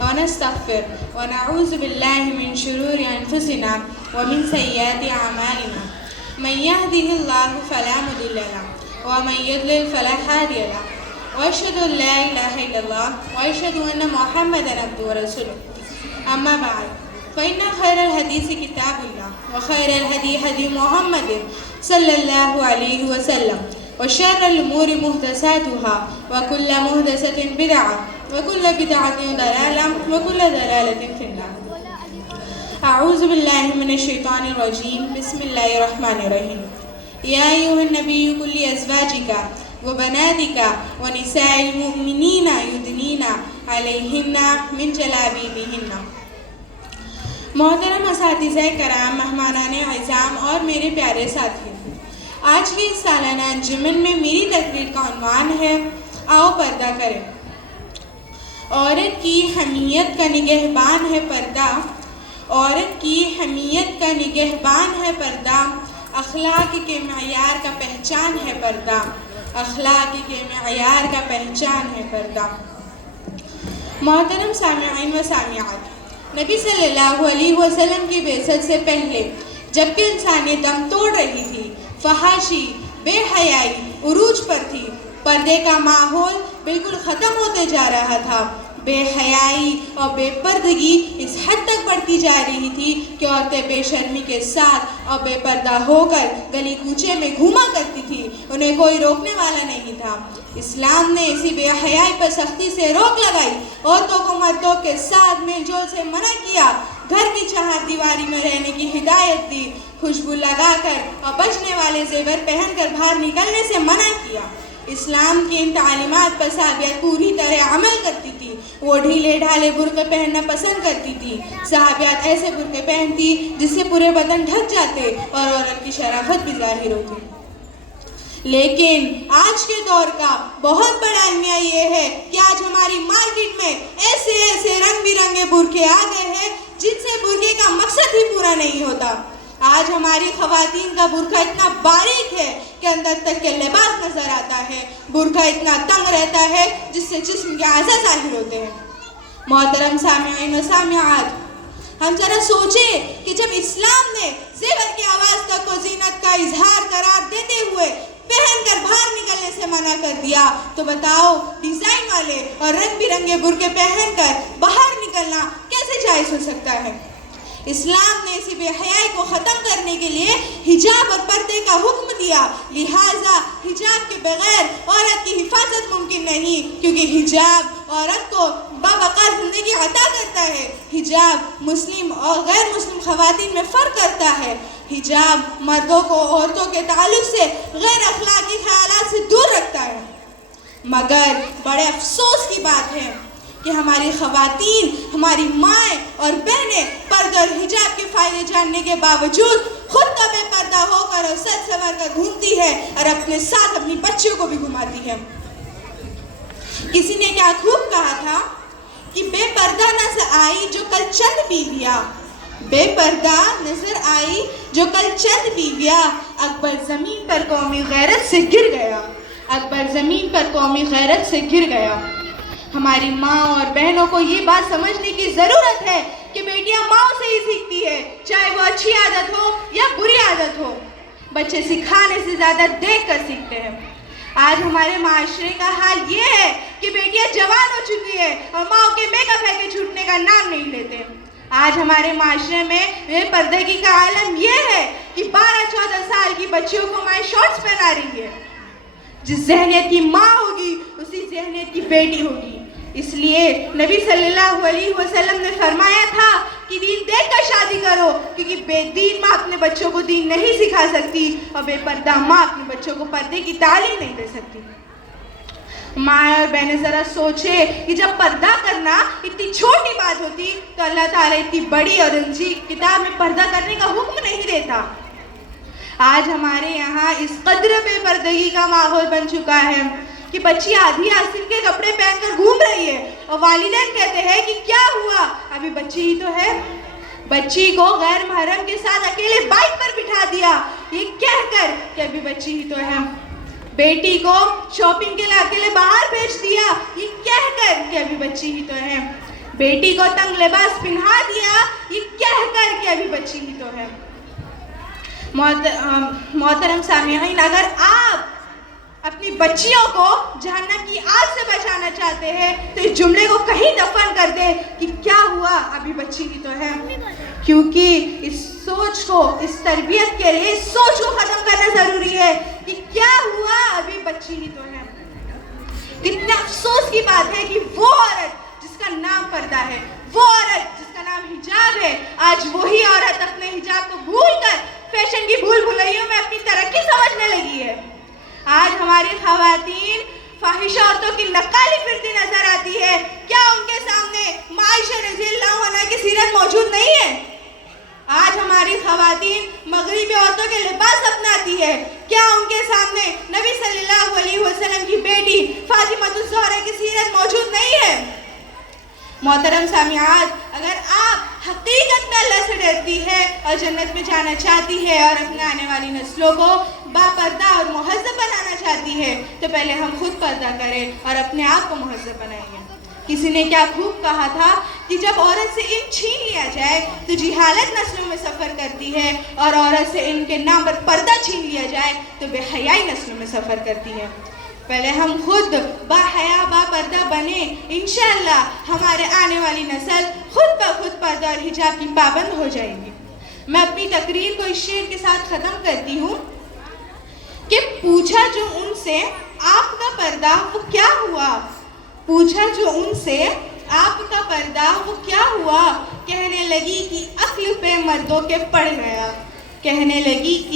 ونستغفر ونعوذ بالله من شرور أنفسنا ومن سيئات أعمالنا من يهده الله فلا مضل له ومن يضلل فلا هادي له وأشهد أن لا إله إلا الله وأشهد أن محمدا عبده ورسوله أما بعد فإن خير الحديث كتاب الله وخير الهدي هدي محمد صلى الله عليه وسلم وشر الأمور محدثاتها وكل محدثة بدعة وكل بدعة ضلالة وكل ضلالة في النار. أعوذ بالله من الشيطان الرجيم. بسم الله الرحمن الرحيم. يا أيها النبي قل لأزواجك وبناتك ونساء المؤمنين يدنين عليهن من جلابيبهن. محترم اساتذہ کرام، مہمانان اعظام اور میرے پیارے ساتھی، آج کے اس سالانہ انجمن میں میری تقریر کا عنوان ہے آؤ پردہ کریں۔ عورت کی حمیت کا نگہبان ہے پردہ، عورت کی حمیت کا نگہبان ہے پردہ، اخلاق کے معیار کا پہچان ہے پردہ، اخلاق کے معیار کا پہچان ہے پردہ۔ محترم سامعین و سامعات، نبی صلی اللہ علیہ وسلم کی بعثت سے پہلے جبکہ انسانیت دم توڑ رہی تھی، فحاشی، بے حیائی عروج پر تھی، پردے کا ماحول بالکل ختم ہوتے جا رہا تھا، بے حیائی اور بے پردگی اس حد تک بڑھتی جا رہی تھی کہ عورتیں بے شرمی کے ساتھ اور بے پردہ ہو کر گلی کوچے میں گھوما کرتی تھی، انہیں کوئی روکنے والا نہیں تھا۔ اسلام نے اسی بے حیائی پر سختی سے روک لگائی، عورتوں کو مردوں کے ساتھ میل جول سے منع کیا، گھر کی چہار دیواری میں رہنے کی ہدایت دی، خوشبو لگا کر اور بجنے والے زیور پہن کر باہر نکلنے سے منع کیا۔ اسلام کی ان تعلیمات پر صحابیات پوری طرح عمل کرتی تھی، وہ ڈھیلے ڈھالے برقع پہننا پسند کرتی تھی۔ صحابیات ایسے برقع پہنتی جس سے پورے بدن ڈھک جاتے اور عورت کی شرافت بھی ظاہر ہوتی۔ لیکن آج کے دور کا بہت بڑا المیہ یہ ہے کہ آج ہماری مارکیٹ میں ایسے رنگ برنگے برقعے آ گئے ہیں جن سے برقعے کا مقصد ہی پورا نہیں ہوتا۔ آج ہماری خواتین کا برقع اتنا باریک ہے کہ اندر تک کے لباس نظر آتا ہے، برقع اتنا تنگ رہتا ہے جس سے جسم کے اعضاء ظاہر ہوتے ہیں۔ محترم سامعین و سامعات، ہم ذرا سوچیں کہ جب اسلام نے زیور کی آواز تک کو زینت کا اظہار قرار دیتے ہوئے پہن کر باہر نکلنے سے منع کر دیا، تو بتاؤ ڈیزائن والے اور رنگ برنگے برقعے پہن کر باہر نکلنا کیسے جائز ہو سکتا ہے؟ اسلام نے اسی بے حیائی کو ختم کرنے کے لیے حجاب اور پردے کا حکم دیا، لہٰذا حجاب کے بغیر عورت کی حفاظت ممکن نہیں، کیونکہ حجاب عورت کو باوقار زندگی عطا کرتا ہے۔ حجاب مسلم اور غیر مسلم خواتین میں فرق کرتا ہے۔ حجاب مردوں کو عورتوں کے تعلق سے غیر اخلاقی خیالات سے دور رکھتا ہے۔ مگر بڑے افسوس کی بات ہے کہ ہماری خواتین، ہماری مائیں اور بہنیں پردہ اور حجاب کے فائدے جاننے کے باوجود خود تو بے پردہ ہو کر اور سج سنور کر گھومتی ہے اور اپنے ساتھ اپنی بچیوں کو بھی گھماتی ہے۔ کسی نے کیا خوب کہا تھا کہ بے پردہ نظر آئی جو کل چند بیویاں، بے پردہ نظر آئی جو کل چند بیویاں، اکبر زمین پر قومی غیرت سے گر گیا، اکبر زمین پر قومی غیرت سے گر گیا۔ ہماری ماں اور بہنوں کو یہ بات سمجھنے کی ضرورت ہے کہ بیٹیاں ماں سے ہی سیکھتی ہے، چاہے وہ اچھی عادت ہو یا بری عادت ہو۔ بچے سکھانے سے زیادہ دیکھ کر سیکھتے ہیں۔ آج ہمارے معاشرے کا حال یہ ہے کہ بیٹیاں جوان ہو چکی ہے اور ماں کے میک اپ ہے کہ چھوٹنے کا نام نہیں لیتے۔ آج ہمارے معاشرے میں بے پردگی کا عالم یہ ہے کہ 12-14 سال کی بچیوں کو مائیں شارٹس پہنا رہی ہے۔ جس ذہنیت کی ماں ہوگی اسی ذہنیت کی بیٹی ہوگی۔ اس لیے نبی صلی اللہ علیہ وسلم نے فرمایا تھا کہ دین دیکھ کر شادی کرو، کیونکہ بے دین ماں اپنے بچوں کو دین نہیں سکھا سکتی اور بے پردہ ماں اپنے بچوں کو پردے کی تعلیم نہیں دے سکتی۔ ماں اور بہنیں ذرا سوچے کہ جب پردہ کرنا اتنی چھوٹی بات ہوتی تو اللہ تعالیٰ اتنی بڑی اور اونچی کتاب میں پردہ کرنے کا حکم نہیں دیتا۔ آج ہمارے یہاں اس قدر بے پردگی کا ماحول بن چکا ہے کہ بچی آدھی آستین کے کپڑے پہن کر گھوم رہی ہے اور والدین کہتے ہیں کہ کیا ہوا، ابھی بچی ہی تو ہے۔ بچی کو غیر محرم کے ساتھ اکیلے بائک پر بٹھا دیا یہ کہہ کر کہ ابھی بچی ہی تو ہے۔ بیٹی کو شاپنگ کے لیے اکیلے باہر بھیج دیا یہ کہہ کر کہ ابھی بچی ہی تو ہے۔ بیٹی کو تنگ لباس پہنا دیا، یہ کہہ کر کہ ابھی بچی ہی تو ہے۔ محترم سامعین، اگر آپ اپنی بچیوں کو جہنم کی آگ سے بچانا چاہتے ہیں تو اس جملے کو کہیں دفن کر دے کہ کیا ہوا ابھی بچی ہی تو ہے، کیونکہ اس سوچ کو، اس تربیت کے لیے اس سوچ کو ختم کرنا ضروری ہے کہ کیا ہوا ابھی بچی ہی تو ہے۔ کتنے افسوس کی بات ہے کہ وہ عورت جس کا نام پردہ ہے، وہ عورت جس کا نام حجاب ہے، آج وہی عورت اپنے حجاب کو بھول کر فیشن کی بھول بھلائیوں میں اپنی ترقی سمجھنے لگی ہے۔ آج ہماری خواتین فاحشہ عورتوں کی نقالی پھرتی نظر آتی ہے۔ کیا ان کے سامنے عائشہ رضی اللہ عنہا کی سیرت موجود نہیں ہے؟ آج ہماری خواتین مغربی عورتوں کے لباس اپناتی ہے، کیا ان کے سامنے نبی صلی اللہ علیہ وسلم کی بیٹی فاطمہ الزہرا کی سیرت موجود نہیں ہے؟ محترم سامعات، اگر آپ حقیقت میں اللہ سے ڈرتی ہے اور جنت میں جانا چاہتی ہے اور اپنے آنے والی نسلوں کو باپردہ اور مہذب بنانا چاہتی ہے تو پہلے ہم خود پردہ کریں اور اپنے آپ کو مہذب بنائیں۔ کسی نے کیا خوب کہا تھا کہ جب عورت سے علم چھین لیا جائے تو جہالت نسلوں میں سفر کرتی ہے، اور عورت سے علم کے نام پر پردہ چھین لیا جائے تو بے حیائی نسلوں میں سفر کرتی ہے۔ پہلے ہم خود با حیا با پردہ بنے، انشاءاللہ ہمارے آنے والی نسل خود بخود پردہ اور حجاب کی پابند ہو جائے گی۔ میں اپنی تقریر کو اس شعر کے ساتھ ختم کرتی ہوں کہ پوچھا جو ان سے آپ کا پردہ وہ کیا ہوا، پوچھا جو ان سے آپ کا پردہ وہ کیا ہوا، کہنے لگی کہ عقل پہ مردوں کے پڑ گیا، کہنے لگی کہ